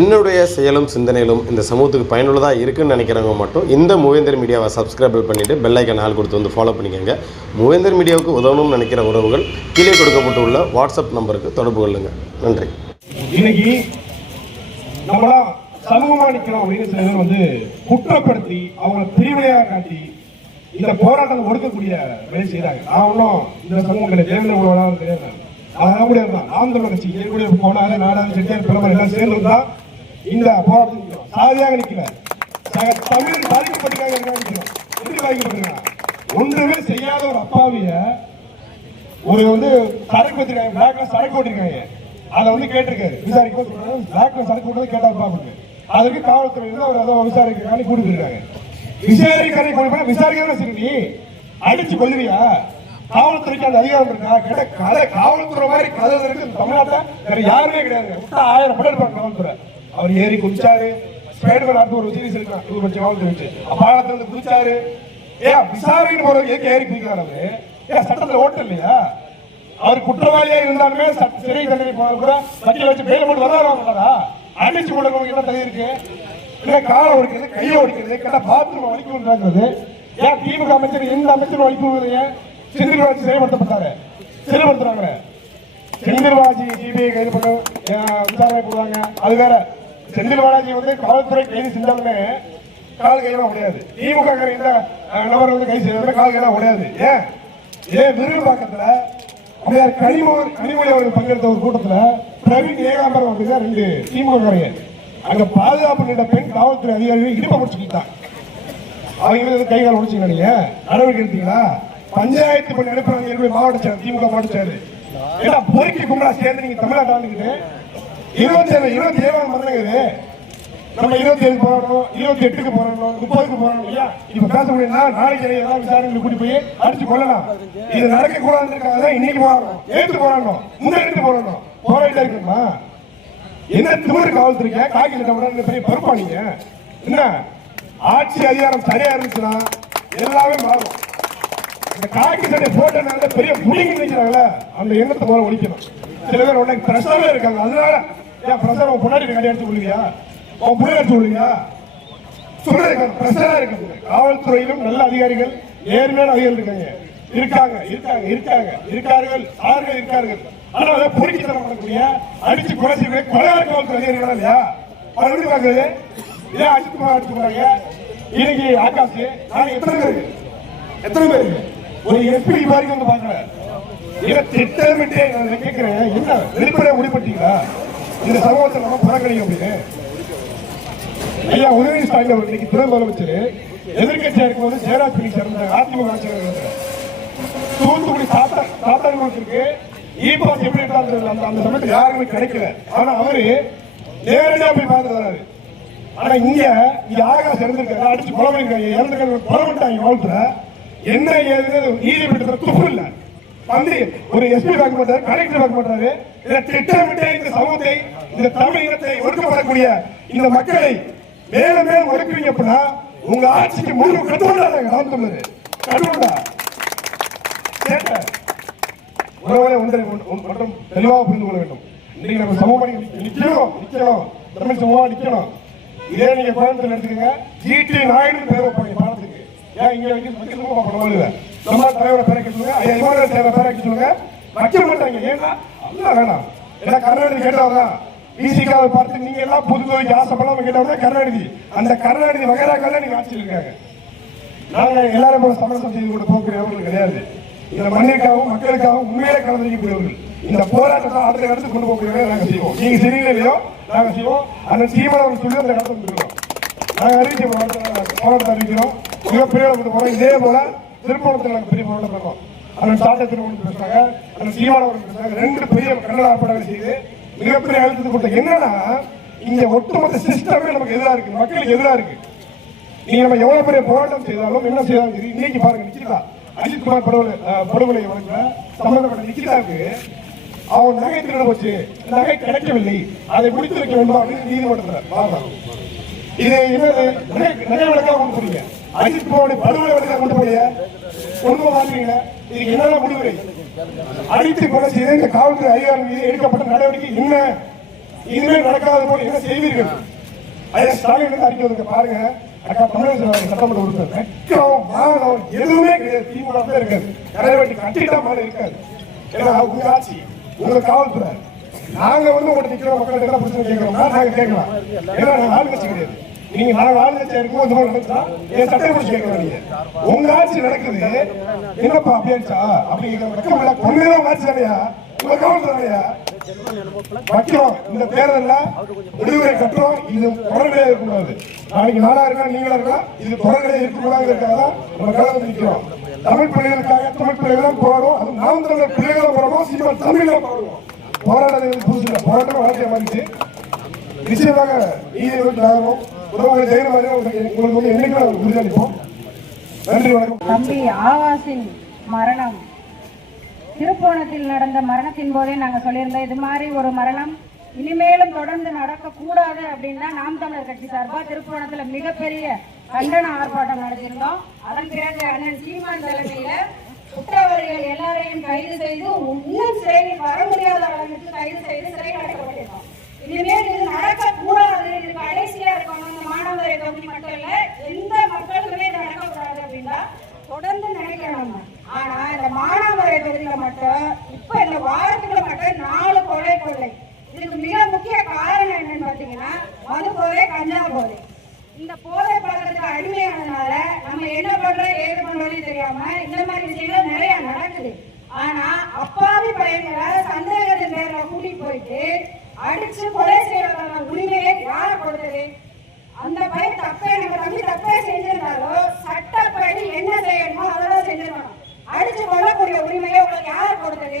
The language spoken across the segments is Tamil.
என்னுடைய செயலும் சிந்தனையிலும் இந்த சமூகத்துக்கு பயனுள்ளதாக இருக்குன்னு நினைக்கிறவங்க மட்டும் இந்த மூவேந்தர் மீடியாவை சப்ஸ்கிரைப் பண்ணிவிட்டு பெல் ஐக்கான் ஆல் கொடுத்து வந்து ஃபாலோ பண்ணிக்கோங்க. மூவேந்தர் மீடியாவுக்கு உதவணும்னு நினைக்கிற உறவுகள் கீழே கொடுக்கப்பட்டுள்ள வாட்ஸ்அப் நம்பருக்கு தொடர்பு கொள்ளுங்க. நன்றி. இன்னைக்கு நம்மளாம் சமூகமாக நிற்கிறோம் அப்படின்னு சில பேர் வந்து குற்றப்படுத்தி அவங்களை பிரிவினையாக காட்டி இந்த போராட்டத்தை ஒடுக்கக்கூடிய வேலை செய்யறாங்க. நான் ஒன்றும் இந்த சமூகம் கிடையாது, தேர்தல் உறவாளர் கிடையாது. அதெல்லாம் கூட இருந்தான் நாம் தமிழர் கட்சி ஏற்கனவே போனாலே நாடாளு செட்டியார் பிரதமர் எல்லாம் சேர்ந்து தான் இந்த போராட்டம் சாதியாக நிற்கல. தமிழ் பாதிக்கப்பட்டிருக்காங்க நிற்கிறோம். எப்படி பாதிக்கப்பட்டிருக்காங்க? ஒன்றுமே செய்யாத ஒரு அப்பாவிய ஒரு வந்து சரக்கு வச்சிருக்காங்க, பிளாக்ல சரக்கு ஓட்டிருக்காங்க. அதை வந்து கேட்டிருக்காரு விசாரிக்க சொல்றாங்க. பிளாக்ல சரக்கு ஓட்டுறது கேட்டா பாப்பீங்க. அதுக்கு காவல்துறை அவர் அதை விசாரிக்கிறாங்க கூட்டிருக்காங்க. விசாரிக்க சரி அடிச்சு கொள்ளுவியா? காவல்துறைக்கு அந்த அதிகாரம் இருக்கா? கேட்ட காவல்துறை மாதிரி கதை இருக்கு தமிழ்நாட்டை வேற யாருமே கிடையாது. 1000 படம் இருப்பாங்க காவல்துறை. அவர் ஏறி குடிச்சாரு, ஸ்பைடர் அடுத்து ஒரு சீரிஸ் இருக்கா காவல்துறை அப்பாலத்துல இருந்து குடிச்சாரு. ஏன் விசாரணை போறது ஏன் ஏறி குடிக்கிறாரு? அவரு ஏன் சட்டத்துல ஓட்டு இல்லையா? அவர் குற்றவாளியா இருந்தாலுமே சிறை தண்டனை கூட வக்கீல வச்சு பேர போட்டு வராதா? அடிச்சு கொள்ளவங்களுக்கு என்ன தகுதி இருக்கு? காலை ஒடிக்கிறது, கையை ஒடிக்கிறது, கேட்டா பாத்ரூம் வலிக்குன்றது. ஏன் திமுக அமைச்சர் எந்த அமைச்சரும் வலிக்குவது? செந்தில்பாஜி செயல்படுத்தப்பட்டாரு, செயல்படுத்துறாங்க. செந்தில்பாஜி சிபிஐ கைது பண்ண விசாரணை போடுவாங்க. அது வேற. செந்தில்பாஜி வந்து காவல்துறை கைது செஞ்சாலுமே கால் கையெல்லாம் முடியாது. திமுக இந்த நபர் வந்து கைது செய்யறது கால் கையெல்லாம் முடியாது. ஏன் விரும்பாக்கத்துல கனிமொழி அவர்கள் பங்கெடுத்த ஒரு கூட்டத்துல பிரவீன் ஏகாம்பரம் வந்து 2 திமுக அங்க பாதுகாப்பு பெண் காவல்துறை அதிகாரிகள் இடுப்ப முடிச்சுக்கிட்டாங்க. அவங்க கைகால் முடிச்சுங்க. நீங்க நடவடிக்கை எடுத்தீங்களா? பஞ்சாயத்து பண்ணி அனுப்புறாங்க மாவட்ட செயலர், திமுக மாவட்ட செயலர். ஏன்னா பொறுக்கி கும்பலா சேர்ந்து நீங்க தமிழ்நாட்டு ஆண்டுக்கிட்டு 27 மரணங்குது. நம்ம 27 போறோம், 28க்கு போறோம், 30க்கு போறோம் இல்லையா? இப்ப பேச முடியும்னா நாளைக்கு ஏதாவது விசாரணைகளை கூட்டி போய் அடிச்சு கொள்ளலாம். இது நடக்க கூடாதுக்காக இன்னைக்கு போறோம், ஏற்று போறோம், முன்னெடுத்து போறோம், போராடிட்டா இருக்குமா? என்ன திமுக காவல்துறைக்க காக்கி பெரிய பருப்பானீங்க. என்ன ஆட்சி அதிகாரம் சரியா இருந்துச்சுன்னா எல்லாமே மாறும். இந்த காக்கி சட்டை போட்டனால பெரிய புள்ளிங்க நினைக்கிறாங்கல்ல, அந்த எண்ணத்தை போல ஒழிக்கணும். சில பேர் உடனே பிரசவம் இருக்காங்க. அதனால ஏன் பிரசவம் பொன்னாடி கட்டி அடிச்சு விடுவியா? உன் புள்ளி அடிச்சு விடுவியா? சொல்ல பிரசவா இருக்காங்க. காவல்துறையிலும் நல்ல அதிகாரிகள், நேர்மையான அதிகாரிகள் இருக்கார்கள். ஆனா அதை பொறுக்கித்தனம் பண்ணக்கூடிய அடிச்சு குறைச்சி கொலையாள காவல்துறை அதிகாரிகள் இல்லையா? மறுபடியும் பாக்குறது ஏன் அடிச்சு போறாங்க? இன்னைக்கு ஆகாஷ் நாளைக்கு எத்தனை பேரு ஒரு எஸ்பி மாதிரி வந்து பாக்குறேன். திட்டமிட்டே நான் கேட்கிறேன், என்ன வெளிப்படையா முடிப்பட்டீங்களா இந்த சமூகத்தை நம்ம புறக்கணிக்க அப்படின்னு? ஐயா உதவி ஸ்டாலின் இன்னைக்கு துணை முதலமைச்சர் எதிர்கட்சியா இருக்கும்போது ஜெயராஜ் பிள்ளை சேர்ந்த அதிமுக ஆட்சியர் தூத்துக்குடி சாத்தானுக்கு இபாஸ் எப்படி அந்த சமயத்தில் யாருமே கிடைக்கல. ஆனா அவரு நேரடியா போய் பார்த்து வராரு. ஆனா இங்க ஆகாஷ் இறந்திருக்காரு, அடிச்சு கொலை பண்ணிருக்காங்க, இறந்துருக்காங்க, கொலை பண்ணிட்டாங்க. காவல்துறை என்ன நீதிமன்றத்தில் துப்பு இல்ல. வந்து ஒரு எஸ்பி பார்க்க மாட்டாரு, கலெக்டர் பார்க்க மாட்டாரு. திட்டமிட்டே இந்த சமூகத்தை, இந்த தமிழ் இனத்தை ஒடுக்கப்படக்கூடிய இந்த மக்களை மேலும் மேலும் ஒடுக்குவீங்க அப்படின்னா உங்க ஆட்சிக்கு முழு கட்டுவதாங்க. நாம் தமிழர் கட்டுவதா உறவுகளை மற்றும் தெளிவாக புரிந்து கொள்ள வேண்டும். இன்னைக்கு நம்ம சமூகம் நிக்கணும், தமிழ் சமூகம் நிக்கணும். இதே நீங்க கோயம்புத்தூர் எடுத்துக்கங்க, ஜிடி நாயுடு பேர் வைப்பாங்க பாடத்துக்கு. ஏன் இங்க வைக்க நம்ம தலைவரை பேரக்க சொல்லுங்க, ஐயா இவரோட பேரக்க சொல்லுங்க, வைக்க மாட்டாங்க. ஏன்னா அதுதான் வேணாம். ஏன்னா கருணாநிதி கேட்டவர்தான் விசிகாவை பார்த்து நீங்க எல்லாம் புதுக்கோவைக்கு ஆசைப்படாம கேட்டவர்தான் கருணாநிதி. அந்த கருணாநிதி வகைராக்கள்லாம் நீங்க ஆட்சியில் இருக்காங்க. நாங்க எல்லாரும் போல சமரசம் செய்து கொண்டு போகக்கூடியவர்கள் கிடையாது. இந்த மண்ணிற்காகவும் மக்களுக்காகவும் உண்மையிலே கலந்துரைக்கக்கூடியவர்கள். இந்த போராட்டத்தை அடுத்த இடத்துக்கு கொண்டு போகக்கூடியவர்கள் நாங்க செய்வோம். நீங்க சரியில்லையோ நாங்க செய்வோம். அந்த சீமானவர்கள் சொல்லி அந்த இடத்துல இருக்கிறோம். நாங்க அறிவிக்க போராட்டத்தை அறிவிக்கிறோம். மிகப்பெரிய போறோம். இதே போல திருப்பணத்தில் நாங்கள் பெரிய போராட்டம் பண்ணோம். அந்த சாட்டை திருமணம் பேசுறாங்க, அந்த சீமானவர்கள் பேசுறாங்க. 2 பெரிய கன்னட ஆர்ப்பாட்டங்கள் செய்து மிகப்பெரிய அழுத்தத்தை கொடுத்தாங்க. என்னன்னா இங்க ஒட்டுமொத்த சிஸ்டமே நமக்கு எதிராக இருக்கு, மக்களுக்கு எதிராக இருக்கு. நீங்க நம்ம எவ்வளவு பெரிய போராட்டம் செய்தாலும் என்ன செய்தாலும் சரி, இன்னைக்கு பாருங்க நிக்கிதா அஜித்குமார் படுகொலை வழக்கில் சம்பந்தப்பட்ட நிக்கிதாவுக்கு அவன் நகை திருட போச்சு, நகை கிடைக்கவில்லை, அதை முடித்து வைக்க வேண்டும் அப்படின்னு நீதிமன்றத்தில் இது என்னது நகை வழக்காக கொண்டு போறீங்க? அஜித்குமாருடைய படுகொலை வழக்காக கொண்டு போறீங்க, கொண்டு போறீங்க. இதுக்கு என்னென்ன முடிவுரை? அடித்து கொலை செய்த இந்த காவல்துறை அதிகாரி மீது எடுக்கப்பட்ட நடவடிக்கை என்ன? இனிமேல் நடக்காத போல என்ன செய்வீர்கள்? ஐயா ஸ்டாலின் அறிக்கை வந்து பாருங்க. அக்கா தமிழக சட்டமன்ற உறுப்பினர் வெக்கம் மானம் எதுவுமே கிடையாது. திமுக தான் இருக்காது. கரை வெட்டி கட்டிட்டா மாதிரி இருக்காது. ஏன்னா உங்க ஆட்சி, உங்க காவல்துறை. நாங்க வந்து உங்கள்கிட்ட நிக்கிறோம், மக்கள்கிட்ட என்ன பிரச்சனை கேட்கிறோம், நாங்க கேட்கலாம். ஏன்னா நாங்க ஆளுங்கட்சி கிடையாது. நீங்க நாங்க ஆளுங்கட்சியா இருக்கும் இந்த மாதிரி நடந்தா என் சட்டை பிடிச்சி கேட்கலாம். நீங்க உங்க ஆட்சி நடக்குது, என்னப்பா அப்படியாச்சா அப்படிங்கிற வெக்கம் இல்ல. கொள்ளையில உங்க ஆட்சி தானையா, உங்க காவல்துறையா வைக்கிறோம். இந்த தேர்தல்ல முடிவுரை கட்டுறோம். இது தொடர்நிலையா இருக்கக்கூடாது. நாளைக்கு நாளா இருக்கா நீங்களா இருக்கா, இது தொடர்நிலையா இருக்கக்கூடாதுக்காக நம்ம கலந்து நிற்கிறோம். தமிழ் பிள்ளைகளுக்காக தமிழ் பிள்ளைகள் போராடும். அது நாம் தமிழர் பிள்ளைகளை போராடும். சீமான் தமிழ்ல போராடுவோம். போராட்டம் புதுசு போராட்டம் வாழ்க்கையை மாறிச்சு. நிச்சயமாக நீதி ஆகும். உறவுகளை ஜெயின மாதிரி உங்களுக்கு வந்து என்னைக்கு உறுதியளிப்போம். நன்றி, வணக்கம். தம்பி ஆவாஸின் மரணம் திருப்போணத்தில் நடந்த மரணத்தின் போதே நாங்கள் சொல்லியிருந்தோம், இது மாதிரி ஒரு மரணம் இனிமேலும் தொடர்ந்து நடக்கக்கூடாது அப்படின்னா நாம் தமிழர் கட்சி சார்பாக திருப்போணத்தில் மிகப்பெரிய கண்டன ஆர்ப்பாட்டம் நடத்தியிருந்தோம். அதன் பிறகு அண்ணன் சீமான் தலைமையில குற்றவாளிகள் எல்லாரையும் கைது செய்து இன்னும் சிறையில் வர முடியாத அளவுக்கு கைது செய்து சிறையில் அடைக்கப்பட்டிருக்கோம். இனிமேல் இது நடக்கக்கூடாது, இது கடைசியா இருக்கணும். இந்த மாணவரை தொகுதி மட்டும் இல்ல, எந்த மக்களுக்குமே இது நடக்கக்கூடாது அப்படின்னா தொடர்ந்து நினைக்கிறோம். ஆனா இந்த மாணவரை தொகுதியில மட்டும் இப்ப இந்த வாரத்துக்குள்ள மட்டும் 4 கொள்ளை. இதுக்கு மிக முக்கிய காரணம் என்னன்னு பாத்தீங்கன்னா மது போதை, கஞ்சா போதை. இந்த போதை பழக்கத்துக்கு அடிமையானதுனால நம்ம என்ன பண்றோம் ஏது பண்றோம்னு தெரியாம இந்த மாதிரி விஷயங்கள் நிறைய நடக்குது. ஆனா அப்பாவி பையன்களை சந்தேகத்தின் பேர்ல கூட்டிட்டு போயிட்டு அடிச்சு கொலை செய்யறதான உரிமையை யார கொடுத்தது? அந்த பையன் தப்பே, நம்ம தம்பி தப்பே செஞ்சிருந்தாலும் சட்டப்படி என்ன செய்யணுமோ அதெல்லாம் செஞ்சிருக்கணும். அடிச்சு கொள்ளக்கூடிய உரிமையை உங்களுக்கு யாரு கொடுத்தது?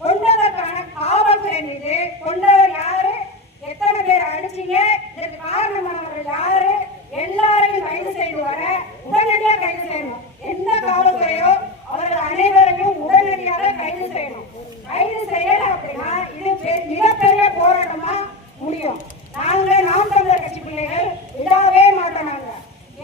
கொண்டதற்கான காவல்துறை மீது கொண்டவர் யாரு, எத்தனை பேர் அடிச்சீங்க, இதற்கு காரணமானவர்கள் யாரு, எல்லாரையும் கைது செய்து வர உடனடியாக கைது செய்யணும். எந்த காவல்துறையோ அவர்கள் அனைவரையும் உடனடியாக கைது செய்யணும். கைது செய்யல அப்படின்னா இது மிகப்பெரிய போராட்டமா முடியும். நாங்கள் நாம் தமிழர் கட்சி பிள்ளைகள் விடவே மாட்டோம். நாங்க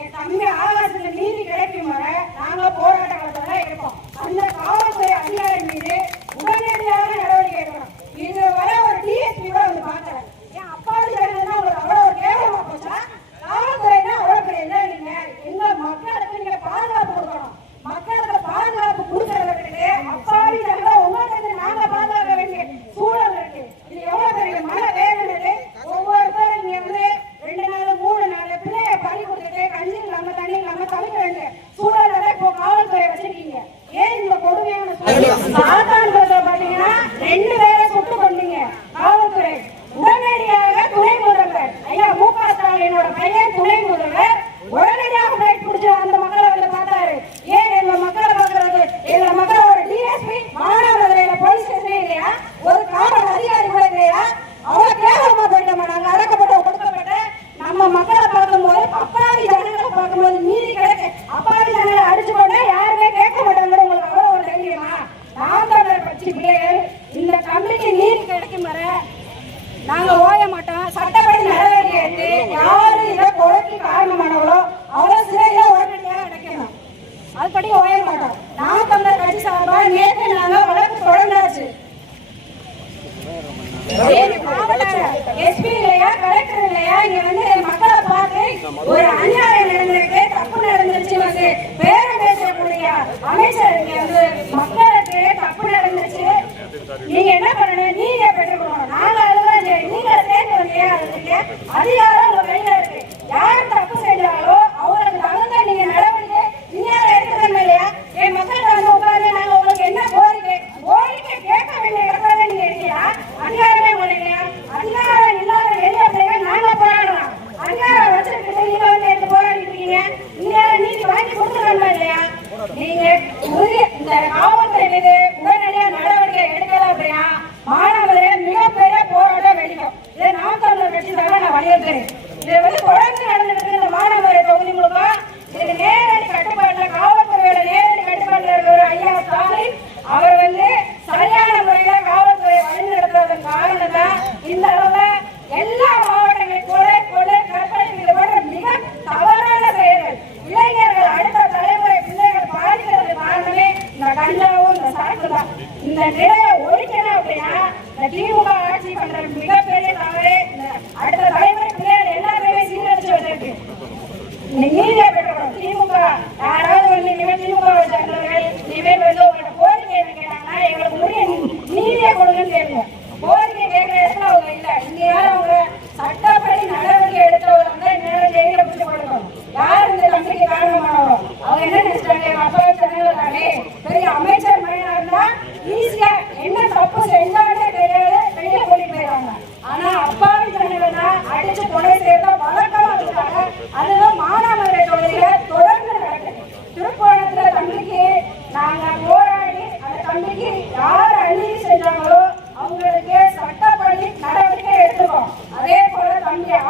என் தம்பி ஆகாசத்துல நீதி கிடைக்கும் வர நாங்க போராட்ட காலத்துல இருக்கோம். அந்த காவல்துறை அதிகாரி மீது உடனடியாக நடவடிக்கை எடுக்கணும். இது வர ஒரு டிஎஸ்பி கூட வந்து பார்க்கல. என் அப்பாவி ஜனங்கன்னா உங்களுக்கு அவ்வளவு ஒரு கேவலமா போச்சா? காவல்துறைனா அவ்வளவு பெரிய இல்லை. நீங்க எங்க மக்களுக்கு நீங்க பாதுகாப்பு கொடுக்கணும். மக்களுக்கு பாதுகாப்பு கொடுக்கறதுக்கு அப்பாவி ஜனங்களை உங்களுக்கு நாங்க பாதுகாக்க வேண்டிய சூழல் இருக்கு. இது எவ்வளவு பெரிய மன வேதனை இருக்கு. ஒவ்வொருத்தரும் நீங்க வந்து 2 நாள் 3 நாள் பிள்ளைய பறி கொடுத்துட்டு கஞ்சி இல்லாம தண்ணி இல்லாம தவிக்க வேண்டிய சூழலை இப்போ காவல்துறை வச்சிருக்கீங்க. ஏன் இந்த கொடுமையான சாத்தான்குளத்துல பாத்தீங்கன்னா 2 பேரை சுட்டு கொண்டீங்க காவல்துறை. உடனடியாக துணை முதல்வர் ஐயா மு.க. ஸ்டாலினோட பையன் துணை முதல்வர் உடனடியாக பிளைட் பிடிச்சு அந்த மக்களை வந்து பார்த்தாரு. ஏன் எங்க மக்களை பார்க்கறது? எங்க மக்களோட டிஎஸ்பி மாணவர்கள போலீஸ் ஸ்டேஷனே இல்லையா? ஒரு காவல் அதிகாரி கூட இல்லையா? அவ்வளவு கேவலமா போயிட்டோமா? நாங்க அடக்கப்பட்ட ஒடுக்கப்பட்ட நம்ம மக்களை பார்க்கும்போது அப்பாவி ஜனங்களை பார்க்கும்போது நீதி கிடைக்கு. அப்பாவி ஜனங்களை அடிச்சு கொண்டா யாருமே கேட்க மாட்டாங்க. உங்களுக்கு அவ்வளவு ஒரு தைரியமா? நாம் தமிழர் கட்சி பிள்ளைகள் இந்த கம்பெனிக்கு நீதி கிடைக்கும் வர நாங்க ஓய மாட்டோம். சட்டப்படி நடவடிக்கை எடுத்து யாரு இதை கொலைக்கு காரணமானவளோ அவளை சிறையில உடனடியாக அடைக்கணும். அதுபடி ஓய மாட்டோம். நாம் தமிழர் கட்சி சார்பாக நேற்று நாங்க வழக்கு தொடர்ந்தாச்சு. எஸ்பி இல்லையா, கலெக்டர் இல்லையா, இங்க வந்து மக்களை பார்த்து ஒரு அநியாயம் நடந்திருக்கு, தப்பு நடந்துருச்சு வந்து பேரம் பேசக்கூடிய அமைச்சர் இங்க வந்து மக்களுக்கு தப்பு நடந்துச்சு, நீங்க என்ன பண்ணணும், நீங்க பெற்றுக்கணும். நாங்க அதுதான் நீங்க சேர்ந்து வந்தீங்க. அதுக்கு அதிகாரம் உங்க கையில இருக்கு. யாரும் தப்பு செஞ்சாலோ அவங்களுக்கு தகுந்த நீங்க நடவடிக்கை நீங்க எடுத்துக்கணும் இல்லையா? என் மக்கள் வந்து உட்காந்து நாங்க உங்களுக்கு என்ன கோரிக்கை கேட்க வேண்டிய இடத்துல நீங்க இருக்கீங்களா? அதிகாரமே இல்லையா? அதிகாரம் இல்லாத எந்த பிள்ளைகள் நாங்க போராடலாம். அதிகாரம் வச்சிருக்கிட்டு நீங்க வந்து எடுத்து போராடிட்டு இருக்கீங்க. நீங்க நீதி வாங்கி கொடுத்துக்கணுமா இல்லையா? நீங்க இந்த காவல்துறை மீது உடனடியாக நடவடிக்கை எடுக்கல அப்படின்னா மாணவர்கள் மிகப்பெரிய போராட்டம் வெடிக்கும். இதை நாம் தமிழர் கட்சி சார்பாக நான் வலியுறுத்துறேன். இதை வந்து தொடர்ந்து நடந்துட்டு இந்த மாணவரை தொகுதி முழுக்க இதுக்கு நேரடி கட்டுப்பாட்டில் காவல்துறையோட நேரடி கட்டுப்பாட்டில் இருக்கிற ஐயா ஸ்டாலின் அவர் வந்து சரியான முறையில காவல்துறை வழிநடத்துவதன் காரணம் தான் இந்த அளவுல எல்லா மாவட்டங்களில் கொலை கற்பழிப்பு இது போன்ற மிக தவறான செயல்கள் இளைஞர்கள் அடுத்த தலைமுறை பிள்ளைகள் பாதிக்கிறது காரணமே இந்த கஞ்சாவும் இந்த சரக்கு தான். இந்த நிலையை ஒழிக்கணும் அப்படின்னா இந்த திமுக ஆட்சி பண்ற மிகப்பெரிய தவறு இங்கே